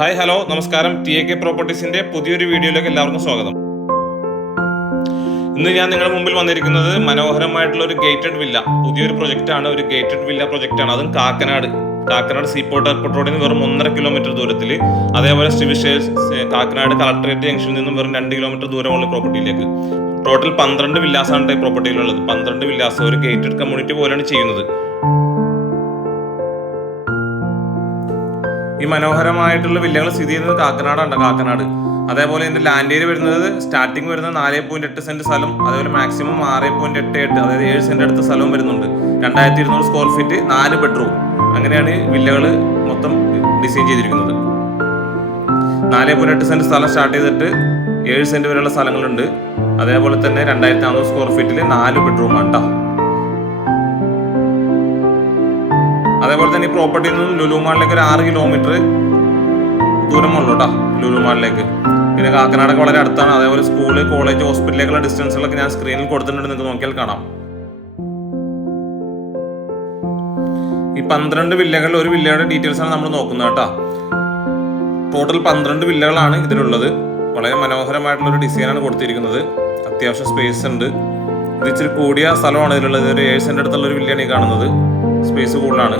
Hi hello നമസ്കാരം. TAK പ്രോപ്പർട്ടീസിന്റെ പുതിയൊരു വീഡിയോയിലേക്ക് എല്ലാവർക്കും സ്വാഗതം. ഇന്ന് ഞാൻ നിങ്ങളുടെ മുമ്പിൽ വന്നിരിക്കുന്നത് മനോഹരമായിട്ടുള്ള ഒരു ഗേറ്റഡ് വില്ല, പുതിയൊരു പ്രൊജക്റ്റാണ്. ഒരു ഗേറ്റഡ് വില്ല പ്രൊജക്റ്റാണ്. അതും കാക്കനാട് സീപോർട്ട് എയർപോർട്ട് റോഡിൽ നിന്ന് വെറും 1.5 കിലോമീറ്റർ ദൂരത്തിൽ, അതേപോലെ കാക്കനാട് കളക്ടറേറ്റ് ജംഗ്ഷനിൽ നിന്നും വെറും 2 കിലോമീറ്റർ ദൂരമുള്ള പ്രോപ്പർട്ടിയിലേക്ക്. ടോട്ടൽ 12 വില്ലാസാണ് ഈ പ്രോപ്പർട്ടിയിലുള്ളത്. 12 വില്ലാസ് ഒരു ഗേറ്റഡ് കമ്മ്യൂണിറ്റി പോലെയാണ് ചെയ്യുന്നത്. ഈ മനോഹരമായിട്ടുള്ള വില്ലകൾ സ്ഥിതി ചെയ്യുന്നത് കാക്കനാട്. അതേപോലെ ഇതിന്റെ ലാൻഡ് ഏരിയ വരുന്നത് സ്റ്റാർട്ടിങ് വരുന്നത് 4.8 സെന്റ് സ്ഥലം, അതേപോലെ മാക്സിമം 6.88, അതായത് 7 സെന്റ് അടുത്ത സ്ഥലവും വരുന്നുണ്ട്. 2200 സ്ക്വയർ ഫീറ്റ്, 4 ബെഡ്റൂം. അങ്ങനെയാണ് വില്ലകൾ മൊത്തം ഡിസൈൻ ചെയ്തിരിക്കുന്നത്. 4.8 സെന്റ് സ്ഥലം സ്റ്റാർട്ട് ചെയ്തിട്ട് 7 സെന്റ് വരെയുള്ള സ്ഥലങ്ങളുണ്ട്. അതേപോലെ തന്നെ 2400 സ്ക്വയർ ഫീറ്റിൽ 4 ബെഡ്റൂമാണ് കേട്ടോ. അതേപോലെ തന്നെ ഈ പ്രോപ്പർട്ടിയിൽ നിന്നും ലുലു മാളിലേക്ക് ഒരു 6 കിലോമീറ്റർ ദൂരമുള്ളൂ കേട്ടോ, ലുലു മാളിലേക്ക്. പിന്നെ കാക്കനാടൊക്കെ വളരെ അടുത്താണ്. അതേപോലെ സ്കൂള്, കോളേജ്, ഹോസ്പിറ്റലിലേക്കുള്ള ഡിസ്റ്റൻസുകളൊക്കെ ഞാൻ സ്ക്രീനിൽ കൊടുത്തിട്ടുണ്ട്, നിങ്ങൾക്ക് നോക്കിയാൽ കാണാം. ഈ 12 വില്ലകളിൽ ഒരു വില്ലയുടെ ഡീറ്റെയിൽസ് ആണ് നമ്മൾ നോക്കുന്നത് കേട്ടോ. ടോട്ടൽ 12 വില്ലകളാണ് ഇതിലുള്ളത്. വളരെ മനോഹരമായിട്ടുള്ള ഒരു ഡിസൈനാണ് കൊടുത്തിരിക്കുന്നത്. അത്യാവശ്യം സ്പേസ് ഉണ്ട്. ഇത് ഇച്ചിരി കൂടിയ സ്ഥലമാണ് ഇതിലുള്ളത്. ഒരു 7 സെന്റ് അടുത്തുള്ള ഒരു വില്ലയാണ് ഈ കാണുന്നത്. സ്പേസ് കൂടുതലാണ്.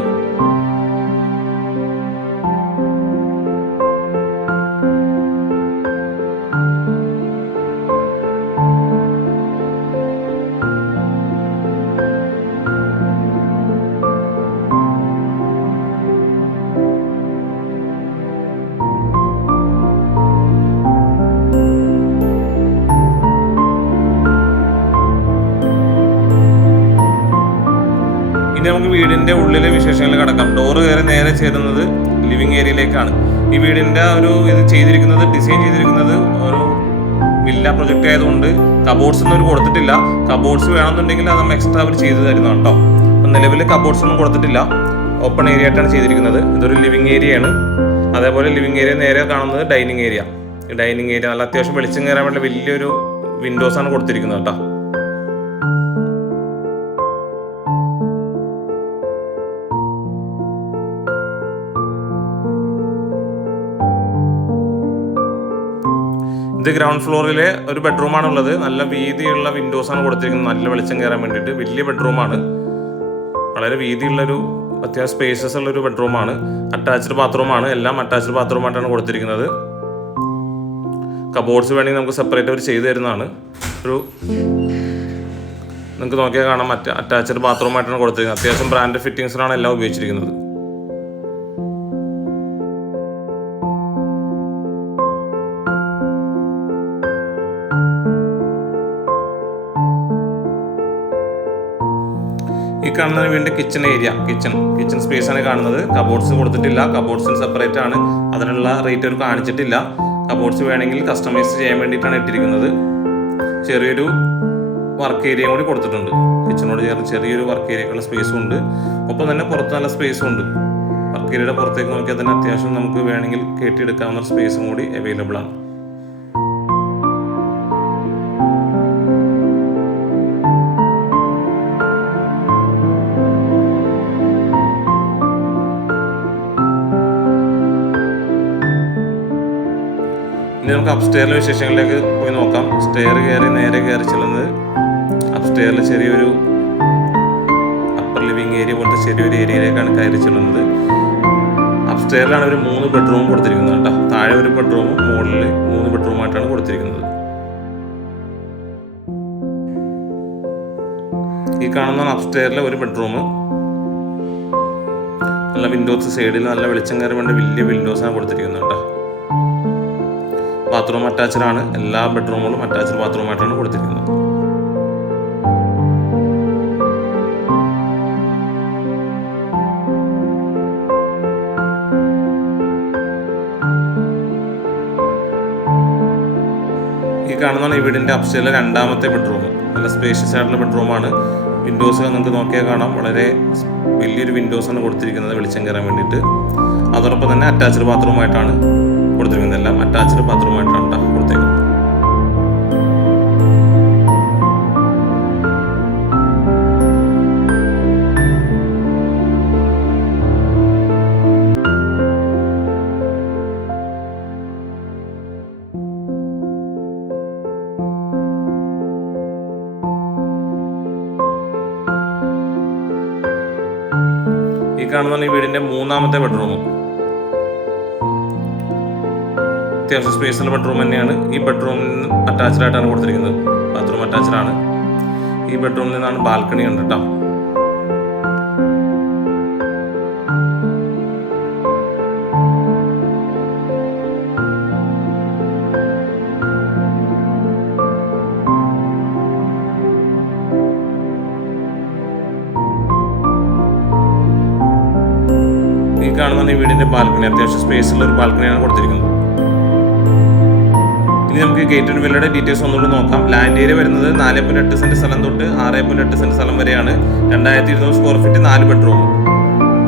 ഇനി നമുക്ക് വീടിന്റെ ഉള്ളിലെ വിശേഷങ്ങളിൽ കടക്കാം. ഡോറ് കയറി നേരെ ചേരുന്നത് ലിവിങ് ഏരിയയിലേക്കാണ്. ഈ വീടിന്റെ ഡിസൈൻ ചെയ്തിരിക്കുന്നത് ഒരു വില്ല പ്രൊജക്റ്റ് ആയതുകൊണ്ട് കബോർഡ്സ് ഒന്നും കൊടുത്തിട്ടില്ല. കബോർഡ്സ് വേണമെന്നുണ്ടെങ്കിൽ അത് നമ്മൾ എക്സ്ട്രാ അവർ ചെയ്ത് തരുന്നതാണ് കേട്ടോ. അപ്പം നിലവിൽ കബോർഡ്സ് ഒന്നും കൊടുത്തിട്ടില്ല. ഓപ്പൺ ഏരിയ ആയിട്ടാണ് ചെയ്തിരിക്കുന്നത്. ഇതൊരു ലിവിങ് ഏരിയയാണ്. അതേപോലെ ലിവിങ് ഏരിയ നേരെ കാണുന്നത് ഡൈനിങ് ഏരിയ. ഈ ഡൈനിങ് ഏരിയ നല്ല അത്യാവശ്യം വെളിച്ചം കയറാൻ വേണ്ടി വലിയൊരു വിൻഡോസ് ആണ് കൊടുത്തിരിക്കുന്നത് കേട്ടോ. ഇത് ഗ്രൗണ്ട് ഫ്ലോറിലെ ഒരു ബെഡ്റൂമാണ് ഉള്ളത്. നല്ല വീതിയുള്ള വിൻഡോസ് ആണ് കൊടുത്തിരിക്കുന്നത്, നല്ല വെളിച്ചം കയറാൻ വേണ്ടിയിട്ട്. വലിയ ബെഡ്റൂമാണ്, വളരെ വീതിയുള്ളൊരു അത്യാവശ്യം സ്പേസസ് ഉള്ളൊരു ബെഡ്റൂമാണ്. അറ്റാച്ച്ഡ് ബാത്റൂമാണ്. എല്ലാം അറ്റാച്ച്ഡ് ബാത്റൂമായിട്ടാണ് കൊടുത്തിരിക്കുന്നത്. കബോർഡ്സ് വേണമെങ്കിൽ നമുക്ക് സെപ്പറേറ്റ് അവർ ചെയ്തു തരുന്നതാണ്. നിങ്ങൾക്ക് നോക്കിയാൽ കാണാം, അറ്റാച്ച്ഡ് ബാത്റൂമായിട്ടാണ് കൊടുത്തിരിക്കുന്നത്. അത്യാവശ്യം ബ്രാൻഡ് ഫിറ്റിംഗ്സിലാണ് എല്ലാം ഉപയോഗിച്ചിരിക്കുന്നത്. ഈ കാണുന്ന വീണ്ടും കിച്ചൺ ഏരിയ, കിച്ചൺ സ്പേസ് ആണ് കാണുന്നത്. കബോർഡ്സ് കൊടുത്തിട്ടില്ല. കബോർഡ്സിന് സെപ്പറേറ്റ് ആണ്. അതിനുള്ള റേറ്റ് അവർ കാണിച്ചിട്ടില്ല. കബോർഡ്സ് വേണമെങ്കിൽ കസ്റ്റമൈസ് ചെയ്യാൻ വേണ്ടിയിട്ടാണ് ഇട്ടിരിക്കുന്നത്. ചെറിയൊരു വർക്ക് ഏരിയ കൂടി കൊടുത്തിട്ടുണ്ട്. കിച്ചണോട് ചേർന്ന് ചെറിയൊരു വർക്ക് ഏരിയക്കുള്ള സ്പേസും ഉണ്ട്. ഒപ്പം തന്നെ പുറത്ത് നല്ല സ്പേസും ഉണ്ട്. വർക്ക് ഏരിയയുടെ പുറത്തേക്ക് നോക്കിയാൽ തന്നെ അത്യാവശ്യം നമുക്ക് വേണമെങ്കിൽ കയറ്റിയെടുക്കാവുന്ന സ്പേസും കൂടി അവൈലബിൾ ആണ്. ഇനി നമുക്ക് അപ്സ്റ്റെയറിലെ വിശേഷങ്ങളിലേക്ക് പോയി നോക്കാം. നേരെ കയറി ചെല്ലുന്നത് അപ്സ്റ്റെയറിൽ ചെറിയൊരു അപ്പർ ലിവിങ് ഏരിയ പോലത്തെ ചെറിയൊരു ഏരിയയിലേക്കാണ് കയറി ചെല്ലുന്നത്. അപ്സ്റ്റെയറിലാണ് ഒരു 3 ബെഡ്റൂം കൊടുത്തിരിക്കുന്നത് കേട്ടോ. താഴെ ഒരു ബെഡ്റൂമും മുകളിൽ 3 ബെഡ്റൂമായിട്ടാണ് കൊടുത്തിരിക്കുന്നത്. ഈ കാണുന്നതാണ് അപ്സ്റ്റെയറിലെ ഒരു ബെഡ്റൂം. നല്ല വിൻഡോസ്, സൈഡിൽ നല്ല വെളിച്ചം കയറി വേണ്ട വലിയ വിൻഡോസാണ് കൊടുത്തിരിക്കുന്നത് കേട്ടോ. ബാത്റൂം അറ്റാച്ച്ഡ് ആണ്. എല്ലാ ബെഡ്റൂമുകളും അറ്റാച്ച്ഡ് ബാത്റൂമായിട്ടാണ് കൊടുത്തിരിക്കുന്നത്. ഈ കാണുന്നതാണ് ഈ വീടിന്റെ അപ്സ്റ്റെയറിലെ 2ാമത്തെ ബെഡ്റൂം. നല്ല സ്പേഷ്യസ് ആയിട്ടുള്ള ബെഡ്റൂമാണ്. വിൻഡോസ് നിങ്ങൾക്ക് നോക്കിയാൽ കാണാം, വളരെ വലിയൊരു വിൻഡോസാണ് കൊടുത്തിരിക്കുന്നത് വെളിച്ചം കയറാൻ വേണ്ടിയിട്ട്. അതോടൊപ്പം തന്നെ അറ്റാച്ച്ഡ് ബാത്റൂമായിട്ടാണ് കൊടുത്തിരിക്കുന്നത്. എല്ലാം അറ്റാച്ച്ഡ് ബാത്റൂമായിട്ടാണ് കൊടുത്തേക്കുന്നത്. കാണുന്നതാണ് ഈ വീടിന്റെ 3ാമത്തെ ബെഡ്റൂം. അത്യാവശ്യം സ്പേസുള്ള ബെഡ്റൂം തന്നെയാണ്. ഈ ബെഡ്റൂമിന് അറ്റാച്ച്ഡ് ആയിട്ടാണ് കൊടുത്തിരിക്കുന്നത്. ബാത്റൂം അറ്റാച്ച്ഡ് ആണ്. ഈ ബെഡ്റൂമിൽ നിന്നാണ് ബാൽക്കണി ഉണ്ട് കേട്ടോ. ഈ കാണുന്ന ഈ വീടിന്റെ ബാൽക്കണി അത്യാവശ്യം സ്പേസുള്ള ഒരു ബാൽക്കണിയാണ് കൊടുത്തിരിക്കുന്നത്. ഇനി നമുക്ക് ഗേറ്റഡ് വില്ലയുടെ ഡീറ്റെയിൽസ് ഒന്നുകൂടി നോക്കാം. ലാൻഡ് ഏരിയ വരുന്നത് 4.8 സെന്റ് സ്ഥലം തൊട്ട് 6.8 സെന്റ് സ്ഥലം വരെയാണ്. 2200 സ്ക്വയർ ഫീറ്റ്, 4 ബെഡ്റൂം.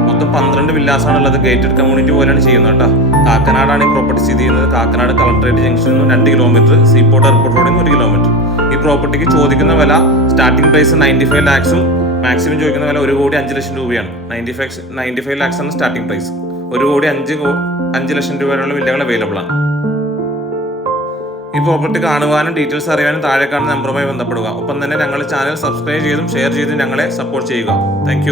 മൊത്തം 12 വില്ലാസാണ് ഉള്ളത്. ഗേറ്റഡ് കമ്മ്യൂണിറ്റി പോലെയാണ് ചെയ്യുന്നത് കേട്ടോ. കാക്കനാടാണ് ഈ പ്രോപ്പർട്ടി സ്ഥിതി ചെയ്യുന്നത്. കാക്കനാട് കളക്ടറേറ്റ് ജംഗ്ഷനിൽ നിന്ന് 2 കിലോമീറ്റർ, സീപോർട്ട് എയർപോർട്ട് റോഡിൽ നിന്ന് 1 കിലോമീറ്റർ. ഈ പ്രോപ്പർട്ടിക്ക് ചോദിക്കുന്ന വില സ്റ്റാർട്ടിംഗ് പ്രൈസ് 95 ലാക്സും മാക്സിമം ചോദിക്കുന്ന വില 1,05,00,000 രൂപയാണ്. 95 ലാക്സ് ആണ് സ്റ്റാർട്ടിംഗ് പ്രൈസ്. 1,05 ലക്ഷം രൂപ വരെയുള്ള വില്ലകൾ അവൈലബിൾ ആണ്. ഈ പ്രോപ്പർട്ടി കാണുവാനും ഡീറ്റെയിൽസ് അറിയാനും താഴെ കാണുന്ന നമ്പറുമായി ബന്ധപ്പെടുക. ഒപ്പം തന്നെ ഞങ്ങളുടെ ചാനൽ സബ്സ്ക്രൈബ് ചെയ്തും ഷെയർ ചെയ്തും ഞങ്ങളെ സപ്പോർട്ട് ചെയ്യുക. താങ്ക്